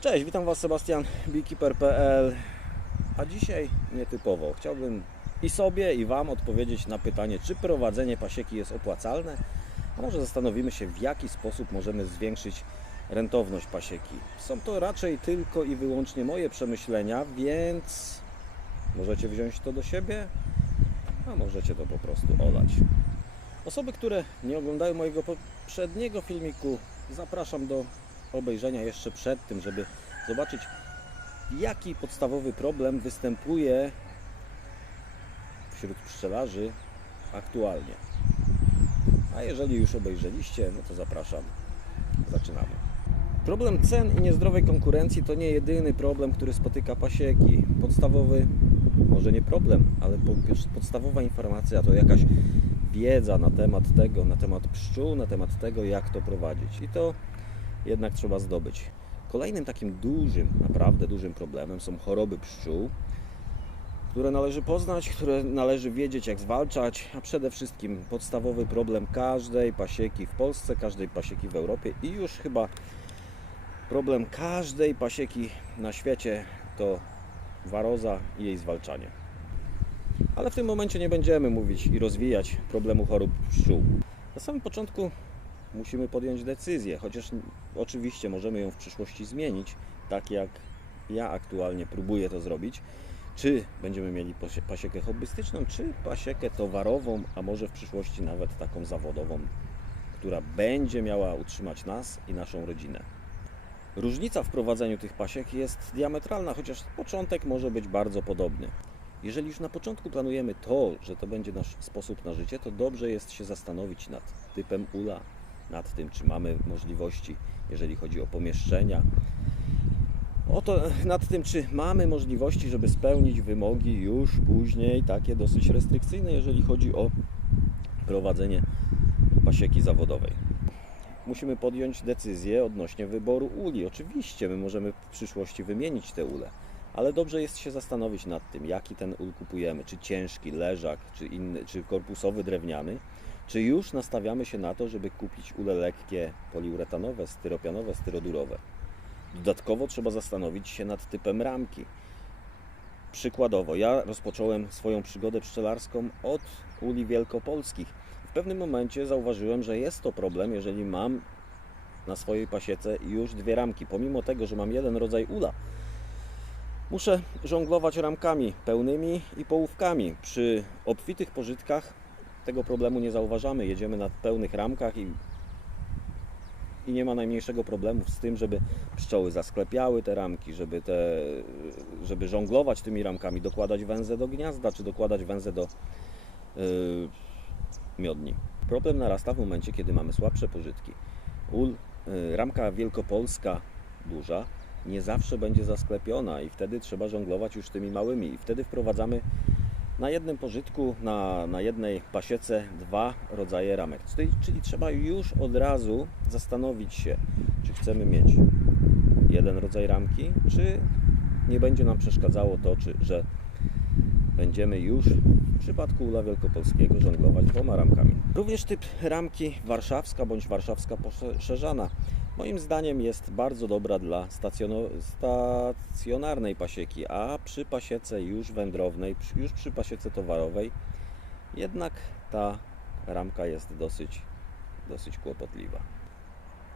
Cześć, witam Was Sebastian, beekeeper.pl A dzisiaj nietypowo. Chciałbym i sobie i Wam odpowiedzieć na pytanie, czy prowadzenie pasieki jest opłacalne, a może zastanowimy się, w jaki sposób możemy zwiększyć rentowność pasieki. Są to raczej tylko i wyłącznie moje przemyślenia, więc możecie wziąć to do siebie, a możecie to po prostu olać. Osoby, które nie oglądają mojego poprzedniego filmiku, zapraszam do obejrzenia jeszcze przed tym, żeby zobaczyć, jaki podstawowy problem występuje wśród pszczelarzy aktualnie. A jeżeli już obejrzeliście, no to zapraszam. Zaczynamy. Problem cen i niezdrowej konkurencji to nie jedyny problem, który spotyka pasieki. Podstawowy, może nie problem, ale po- podstawowa informacja to jakaś wiedza na temat tego, na temat pszczół, na temat tego, jak to prowadzić. I to jednak trzeba zdobyć. Kolejnym takim dużym, naprawdę dużym problemem są choroby pszczół, które należy poznać, które należy wiedzieć, jak zwalczać, a przede wszystkim podstawowy problem każdej pasieki w Polsce, każdej pasieki w Europie i już chyba problem każdej pasieki na świecie to waroza i jej zwalczanie. Ale w tym momencie nie będziemy mówić i rozwijać problemu chorób pszczół. Na samym początku musimy podjąć decyzję, chociaż oczywiście możemy ją w przyszłości zmienić, tak jak ja aktualnie próbuję to zrobić. Czy będziemy mieli pasie- pasiekę hobbystyczną, czy pasiekę towarową, a może w przyszłości nawet taką zawodową, która będzie miała utrzymać nas i naszą rodzinę. Różnica w prowadzeniu tych pasiek jest diametralna, chociaż początek może być bardzo podobny. Jeżeli już na początku planujemy to, że to będzie nasz sposób na życie, to dobrze jest się zastanowić nad typem ula, nad tym, czy mamy możliwości, jeżeli chodzi o pomieszczenia. Oto nad tym, czy mamy możliwości, żeby spełnić wymogi już później, takie dosyć restrykcyjne, jeżeli chodzi o prowadzenie pasieki zawodowej. Musimy podjąć decyzję odnośnie wyboru uli. Oczywiście my możemy w przyszłości wymienić te ule, ale dobrze jest się zastanowić nad tym, jaki ten ul kupujemy, czy ciężki, leżak, czy inny, czy korpusowy, drewniany, czy już nastawiamy się na to, żeby kupić ule lekkie, poliuretanowe, styropianowe, styrodurowe. Dodatkowo trzeba zastanowić się nad typem ramki. Przykładowo, ja rozpocząłem swoją przygodę pszczelarską od uli wielkopolskich. W pewnym momencie zauważyłem, że jest to problem, jeżeli mam na swojej pasiece już dwie ramki. Pomimo tego, że mam jeden rodzaj ula, muszę żonglować ramkami pełnymi i połówkami. Przy obfitych pożytkach tego problemu nie zauważamy. Jedziemy na pełnych ramkach i, i nie ma najmniejszego problemu z tym, żeby pszczoły zasklepiały te ramki, żeby, te, żeby żonglować tymi ramkami, dokładać węzę do gniazda, czy dokładać węzę do yy, miodni. Problem narasta w momencie, kiedy mamy słabsze pożytki. Ul, yy, ramka wielkopolska duża nie zawsze będzie zasklepiona i wtedy trzeba żonglować już tymi małymi i wtedy wprowadzamy na jednym pożytku, na, na jednej pasiece dwa rodzaje ramek. Czyli, czyli trzeba już od razu zastanowić się, czy chcemy mieć jeden rodzaj ramki, czy nie będzie nam przeszkadzało to, czy, że będziemy już w przypadku ula wielkopolskiego żonglować dwoma ramkami. Również typ ramki warszawska bądź warszawska poszerzana moim zdaniem jest bardzo dobra dla stacjonarnej pasieki, a przy pasiece już wędrownej, już przy pasiece towarowej jednak ta ramka jest dosyć, dosyć kłopotliwa.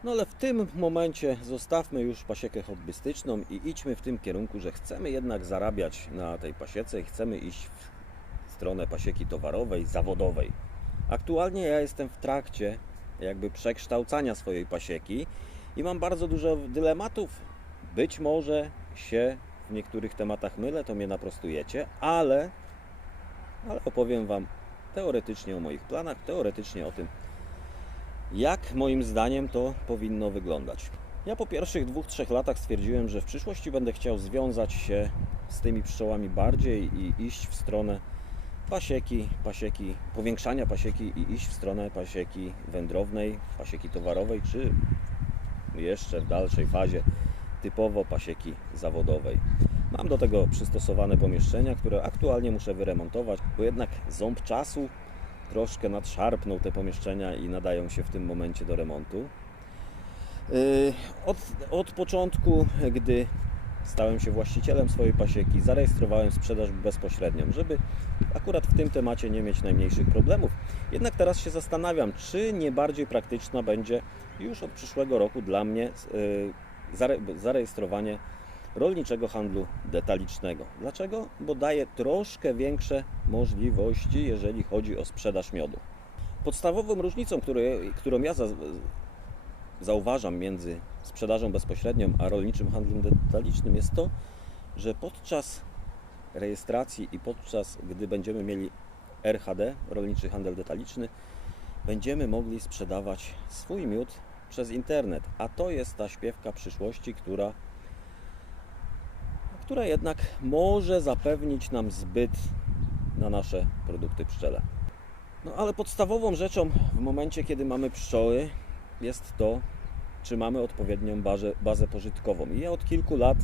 No ale w tym momencie zostawmy już pasiekę hobbystyczną i idźmy w tym kierunku, że chcemy jednak zarabiać na tej pasiece i chcemy iść w stronę pasieki towarowej, zawodowej. Aktualnie ja jestem w trakcie jakby przekształcania swojej pasieki i mam bardzo dużo dylematów. Być może się w niektórych tematach mylę, to mnie naprostujecie, ale, ale opowiem Wam teoretycznie o moich planach, teoretycznie o tym, jak moim zdaniem to powinno wyglądać. Ja po pierwszych dwóch, trzech latach stwierdziłem, że w przyszłości będę chciał związać się z tymi pszczołami bardziej i iść w stronę pasieki, pasieki, powiększania pasieki i iść w stronę pasieki wędrownej, pasieki towarowej, czy jeszcze w dalszej fazie typowo pasieki zawodowej. Mam do tego przystosowane pomieszczenia, które aktualnie muszę wyremontować, bo jednak ząb czasu troszkę nadszarpnął te pomieszczenia i nadają się w tym momencie do remontu. Yy, Od, od początku, gdy stałem się właścicielem swojej pasieki, zarejestrowałem sprzedaż bezpośrednią, żeby akurat w tym temacie nie mieć najmniejszych problemów. Jednak teraz się zastanawiam, czy nie bardziej praktyczna będzie już od przyszłego roku dla mnie zare- zarejestrowanie rolniczego handlu detalicznego. Dlaczego? Bo daje troszkę większe możliwości, jeżeli chodzi o sprzedaż miodu. Podstawową różnicą, którą ja zauważam między sprzedażą bezpośrednią a rolniczym handlem detalicznym jest to, że podczas rejestracji i podczas gdy będziemy mieli RHD, rolniczy handel detaliczny, będziemy mogli sprzedawać swój miód przez internet, a to jest ta śpiewka przyszłości, która która jednak może zapewnić nam zbyt na nasze produkty pszczele. No ale podstawową rzeczą w momencie, kiedy mamy pszczoły, jest to, czy mamy odpowiednią bazę, bazę pożytkową. I ja od kilku lat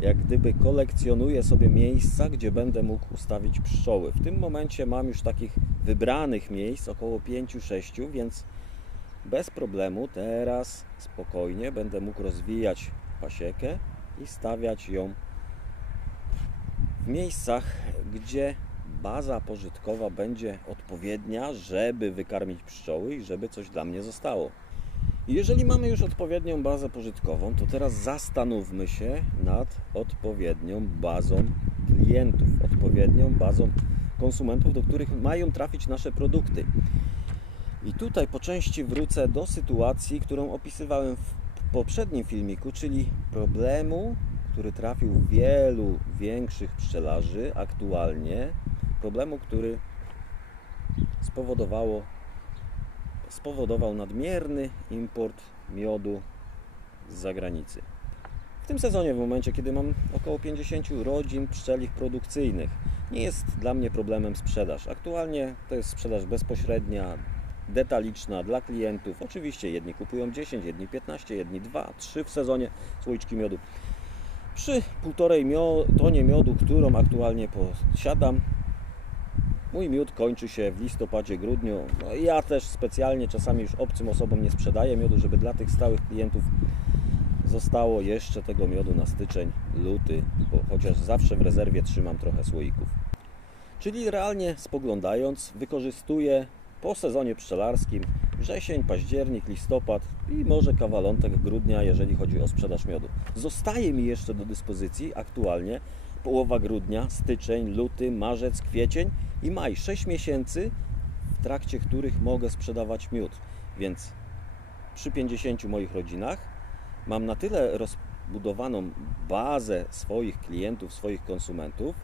jak gdyby kolekcjonuję sobie miejsca, gdzie będę mógł ustawić pszczoły. W tym momencie mam już takich wybranych miejsc około 5-6, więc bez problemu teraz spokojnie będę mógł rozwijać pasiekę i stawiać ją w miejscach, gdzie baza pożytkowa będzie odpowiednia, żeby wykarmić pszczoły i żeby coś dla mnie zostało. Jeżeli mamy już odpowiednią bazę pożytkową, to teraz zastanówmy się nad odpowiednią bazą klientów, odpowiednią bazą konsumentów, do których mają trafić nasze produkty. I tutaj po części wrócę do sytuacji, którą opisywałem w poprzednim filmiku, czyli problemu, który trafił wielu większych pszczelarzy aktualnie, problemu, który spowodowało, spowodował nadmierny import miodu z zagranicy. W tym sezonie, w momencie, kiedy mam około 50 rodzin pszczelich produkcyjnych, nie jest dla mnie problemem sprzedaż. Aktualnie to jest sprzedaż bezpośrednia, detaliczna dla klientów. Oczywiście jedni kupują 10, jedni 15, jedni 2, 3 w sezonie słoiczki miodu. Przy półtorej tonie miodu, którą aktualnie posiadam, mój miód kończy się w listopadzie, grudniu. No ja też specjalnie czasami już obcym osobom nie sprzedaję miodu, żeby dla tych stałych klientów zostało jeszcze tego miodu na styczeń, luty, bo chociaż zawsze w rezerwie trzymam trochę słoików. Czyli realnie spoglądając, wykorzystuję po sezonie pszczelarskim wrzesień, październik, listopad i może kawalątek grudnia, jeżeli chodzi o sprzedaż miodu. Zostaje mi jeszcze do dyspozycji aktualnie połowa grudnia, styczeń, luty, marzec, kwiecień i maj. 6 miesięcy, w trakcie których mogę sprzedawać miód. Więc przy 50 moich rodzinach mam na tyle rozbudowaną bazę swoich klientów, swoich konsumentów,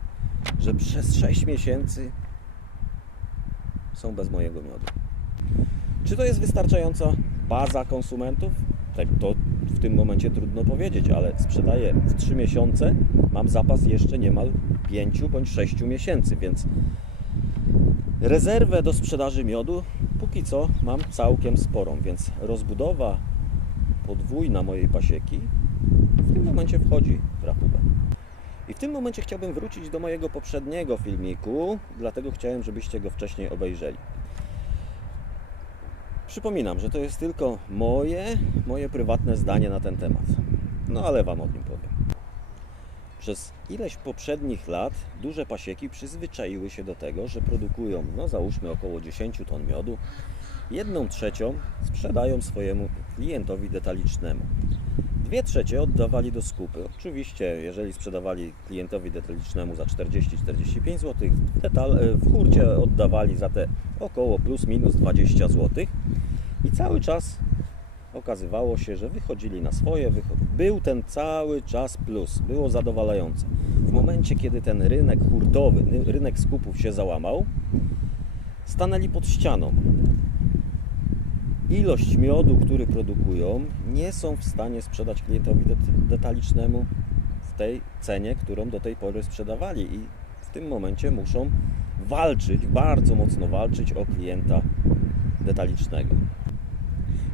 że przez 6 miesięcy są bez mojego miodu. Czy to jest wystarczająca baza konsumentów? Tak, to w tym momencie trudno powiedzieć, ale sprzedaję w 3 miesiące, mam zapas jeszcze niemal 5 bądź 6 miesięcy, więc rezerwę do sprzedaży miodu póki co mam całkiem sporą, więc rozbudowa podwójna mojej pasieki w tym momencie wchodzi w rachubę. I w tym momencie chciałbym wrócić do mojego poprzedniego filmiku, dlatego chciałem, żebyście go wcześniej obejrzeli. Przypominam, że to jest tylko moje, moje prywatne zdanie na ten temat. No ale Wam o nim powiem. Przez ileś poprzednich lat duże pasieki przyzwyczaiły się do tego, że produkują, no załóżmy około 10 ton miodu, jedną trzecią sprzedają swojemu klientowi detalicznemu. Dwie trzecie oddawali do skupy. Oczywiście, jeżeli sprzedawali klientowi detalicznemu za 40-45 zł, detal, w hurcie oddawali za te około plus minus 20 zł. I cały czas okazywało się, że wychodzili na swoje, był ten cały czas plus, było zadowalające. W momencie, kiedy ten rynek hurtowy, rynek skupów się załamał, stanęli pod ścianą. Ilość miodu, który produkują, nie są w stanie sprzedać klientowi det- detalicznemu w tej cenie, którą do tej pory sprzedawali i w tym momencie muszą walczyć, bardzo mocno walczyć o klienta detalicznego.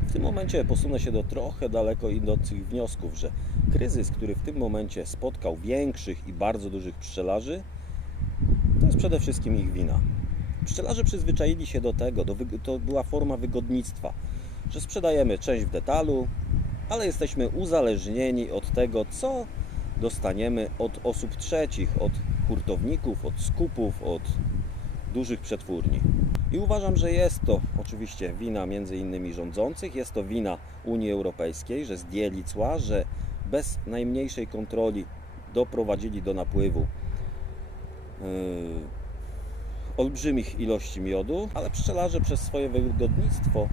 W tym momencie posunę się do trochę daleko idących wniosków, że kryzys, który w tym momencie spotkał większych i bardzo dużych pszczelarzy, to jest przede wszystkim ich wina. Pszczelarze przyzwyczaili się do tego, do, to była forma wygodnictwa, że sprzedajemy część w detalu, ale jesteśmy uzależnieni od tego, co dostaniemy od osób trzecich, od hurtowników, od skupów, od dużych przetwórni. I uważam, że jest to oczywiście wina między innymi rządzących, jest to wina Unii Europejskiej, że zdjęli cła, że bez najmniejszej kontroli doprowadzili do napływu yy, olbrzymich ilości miodu, ale pszczelarze przez swoje wygodnictwo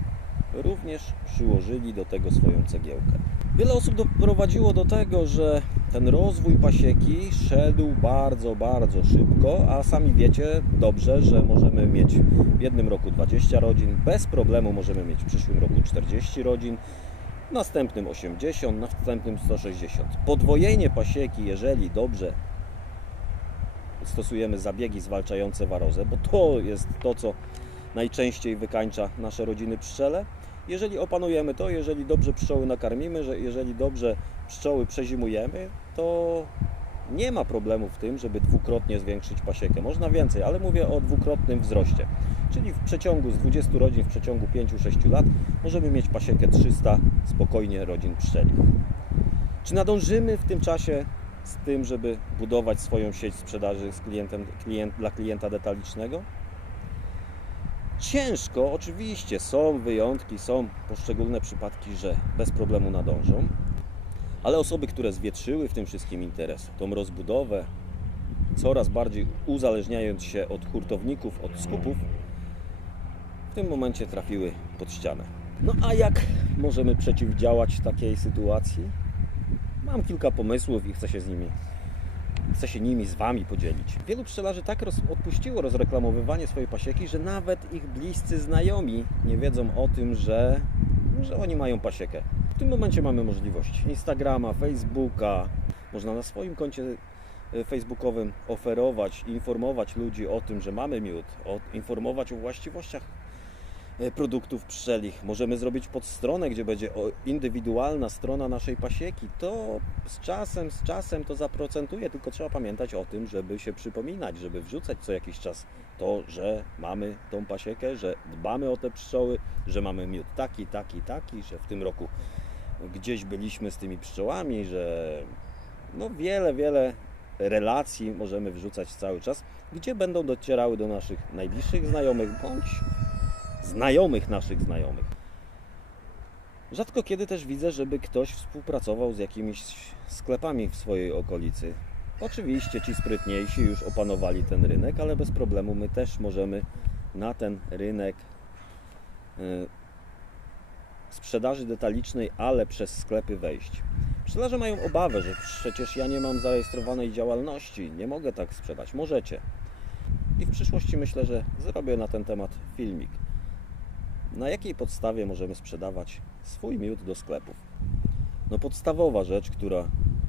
również przyłożyli do tego swoją cegiełkę. Wiele osób doprowadziło do tego, że ten rozwój pasieki szedł bardzo, bardzo szybko, a sami wiecie dobrze, że możemy mieć w jednym roku 20 rodzin, bez problemu możemy mieć w przyszłym roku 40 rodzin, w następnym 80, w następnym 160. Podwojenie pasieki, jeżeli dobrze stosujemy zabiegi zwalczające warozę, bo to jest to, co najczęściej wykańcza nasze rodziny pszczele. Jeżeli opanujemy to, jeżeli dobrze pszczoły nakarmimy, że jeżeli dobrze pszczoły przezimujemy, to nie ma problemu w tym, żeby dwukrotnie zwiększyć pasiekę. Można więcej, ale mówię o dwukrotnym wzroście. Czyli w przeciągu z 20 rodzin, w przeciągu 5-6 lat możemy mieć pasiekę 300 spokojnie rodzin pszczelich. Czy nadążymy w tym czasie z tym, żeby budować swoją sieć sprzedaży z klientem, klient, dla klienta detalicznego? Ciężko, oczywiście, są wyjątki, są poszczególne przypadki, że bez problemu nadążą, ale osoby, które zwietrzyły w tym wszystkim interes, tą rozbudowę, coraz bardziej uzależniając się od hurtowników, od skupów, w tym momencie trafiły pod ścianę. No a jak możemy przeciwdziałać takiej sytuacji? Mam kilka pomysłów i chcę się z nimi chcę się nimi z Wami podzielić. Wielu pszczelarzy tak roz, odpuściło rozreklamowywanie swojej pasieki, że nawet ich bliscy znajomi nie wiedzą o tym, że, że oni mają pasiekę. W tym momencie mamy możliwość Instagrama, Facebooka. Można na swoim koncie e, facebookowym oferować, informować ludzi o tym, że mamy miód, o, informować o właściwościach produktów pszczelich. Możemy zrobić podstronę, gdzie będzie indywidualna strona naszej pasieki. To z czasem, z czasem to zaprocentuje, tylko trzeba pamiętać o tym, żeby się przypominać, żeby wrzucać co jakiś czas to, że mamy tą pasiekę, że dbamy o te pszczoły, że mamy miód taki, taki, taki, że w tym roku gdzieś byliśmy z tymi pszczołami, że no wiele, wiele relacji możemy wrzucać cały czas, gdzie będą docierały do naszych najbliższych znajomych bądź znajomych naszych znajomych. Rzadko kiedy też widzę, żeby ktoś współpracował z jakimiś sklepami w swojej okolicy. Oczywiście ci sprytniejsi już opanowali ten rynek, ale bez problemu my też możemy na ten rynek y, sprzedaży detalicznej, ale przez sklepy wejść. Pszczelarze mają obawę, że przecież ja nie mam zarejestrowanej działalności, nie mogę tak sprzedać. Możecie. I w przyszłości myślę, że zrobię na ten temat filmik. Na jakiej podstawie możemy sprzedawać swój miód do sklepów? No podstawowa rzecz, która,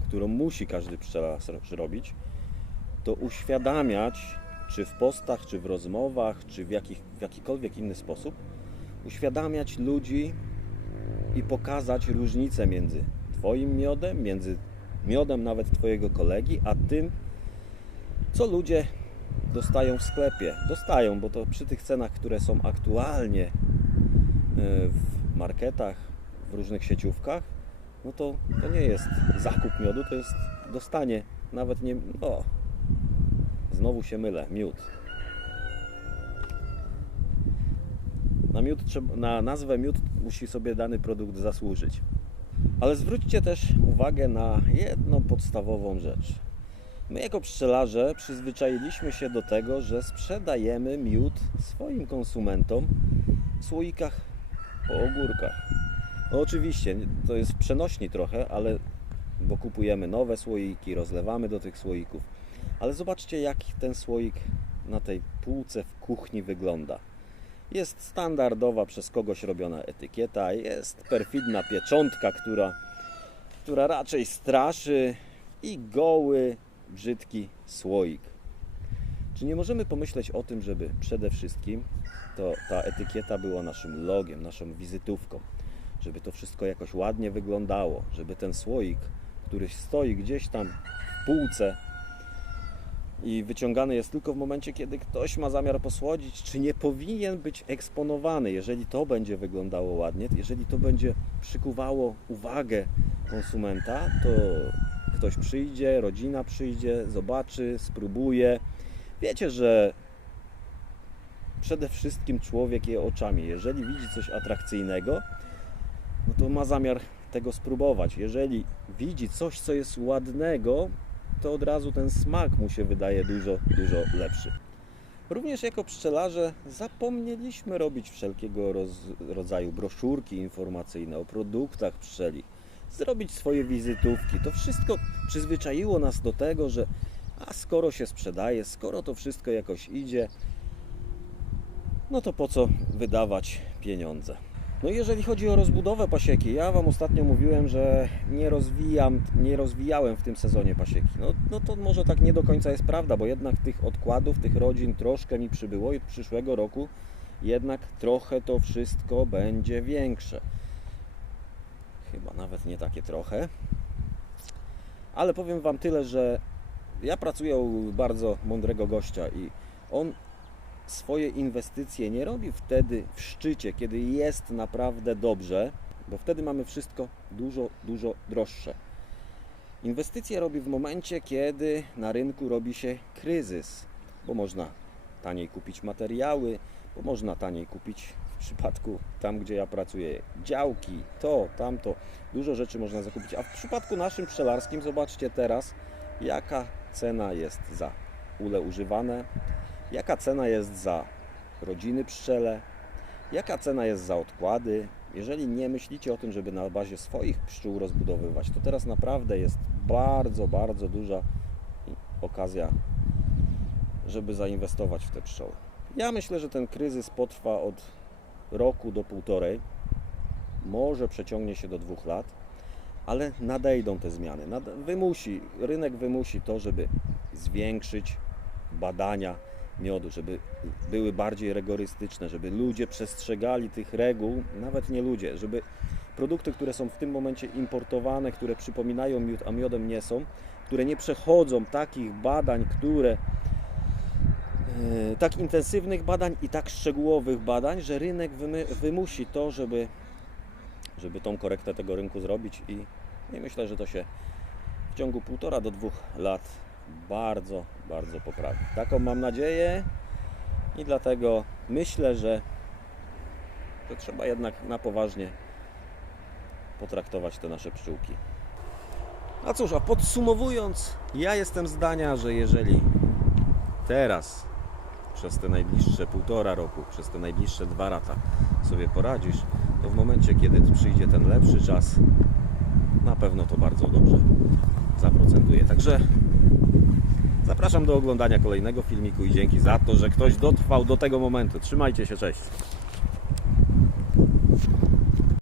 którą musi każdy pszczelarz robić, to uświadamiać, czy w postach, czy w rozmowach, czy w, jakich, w jakikolwiek inny sposób, uświadamiać ludzi i pokazać różnicę między Twoim miodem, między miodem nawet Twojego kolegi, a tym, co ludzie dostają w sklepie. Dostają, bo to przy tych cenach, które są aktualnie w marketach, w różnych sieciówkach, no to, to nie jest zakup miodu, to jest dostanie nawet nie. O, znowu się mylę, miód. Na, miód na nazwę miód musi sobie dany produkt zasłużyć. Ale zwróćcie też uwagę na jedną podstawową rzecz. My jako pszczelarze przyzwyczailiśmy się do tego, że sprzedajemy miód swoim konsumentom w słoikach po ogórkach. No oczywiście, to jest przenośni trochę, ale bo kupujemy nowe słoiki, rozlewamy do tych słoików. Ale zobaczcie, jak ten słoik na tej półce w kuchni wygląda. Jest standardowa przez kogoś robiona etykieta, jest perfidna pieczątka, która, która raczej straszy i goły, brzydki słoik. Czy nie możemy pomyśleć o tym, żeby przede wszystkim to, ta etykieta była naszym logiem, naszą wizytówką, żeby to wszystko jakoś ładnie wyglądało, żeby ten słoik, który stoi gdzieś tam w półce, i wyciągany jest tylko w momencie, kiedy ktoś ma zamiar posłodzić, czy nie powinien być eksponowany. Jeżeli to będzie wyglądało ładnie, jeżeli to będzie przykuwało uwagę konsumenta, to ktoś przyjdzie, rodzina przyjdzie, zobaczy, spróbuje. Wiecie, że przede wszystkim człowiek je oczami. Jeżeli widzi coś atrakcyjnego, no to ma zamiar tego spróbować. Jeżeli widzi coś, co jest ładnego, to od razu ten smak mu się wydaje dużo, dużo lepszy. Również jako pszczelarze zapomnieliśmy robić wszelkiego rodzaju broszurki informacyjne o produktach pszczeli, zrobić swoje wizytówki. To wszystko przyzwyczaiło nas do tego, że a skoro się sprzedaje, skoro to wszystko jakoś idzie, no to po co wydawać pieniądze? No jeżeli chodzi o rozbudowę pasieki, ja Wam ostatnio mówiłem, że nie rozwijam, nie rozwijałem w tym sezonie pasieki. No, no to może tak nie do końca jest prawda, bo jednak tych odkładów, tych rodzin troszkę mi przybyło i od przyszłego roku jednak trochę to wszystko będzie większe. Chyba nawet nie takie trochę. Ale powiem Wam tyle, że ja pracuję u bardzo mądrego gościa i on swoje inwestycje nie robi wtedy w szczycie, kiedy jest naprawdę dobrze, bo wtedy mamy wszystko dużo, dużo droższe. Inwestycje robi w momencie, kiedy na rynku robi się kryzys, bo można taniej kupić materiały, bo można taniej kupić w przypadku tam, gdzie ja pracuję, działki, to, tamto, dużo rzeczy można zakupić. A w przypadku naszym pszczelarskim, zobaczcie teraz, jaka cena jest za ule używane, jaka cena jest za rodziny pszczele, jaka cena jest za odkłady. Jeżeli nie myślicie o tym, żeby na bazie swoich pszczół rozbudowywać, to teraz naprawdę jest bardzo, bardzo duża okazja, żeby zainwestować w te pszczoły. Ja myślę, że ten kryzys potrwa od roku do półtorej, może przeciągnie się do dwóch lat, ale nadejdą te zmiany. Wymusi, rynek wymusi to, żeby zwiększyć badania miodu, żeby były bardziej rygorystyczne, żeby ludzie przestrzegali tych reguł, nawet nie ludzie, żeby produkty, które są w tym momencie importowane, które przypominają miód, a miodem nie są, które nie przechodzą takich badań, które e, tak intensywnych badań i tak szczegółowych badań, że rynek wymusi to, żeby, żeby tą korektę tego rynku zrobić i, i myślę, że to się w ciągu półtora do dwóch lat bardzo, bardzo poprawi. Taką mam nadzieję i dlatego myślę, że to trzeba jednak na poważnie potraktować te nasze pszczółki. A cóż, a podsumowując, ja jestem zdania, że jeżeli teraz przez te najbliższe półtora roku, przez te najbliższe dwa lata sobie poradzisz, to w momencie, kiedy przyjdzie ten lepszy czas, na pewno to bardzo dobrze zaprocentuje. Także Zapraszam do oglądania kolejnego filmiku i dzięki za to, że ktoś dotrwał do tego momentu. Trzymajcie się, cześć.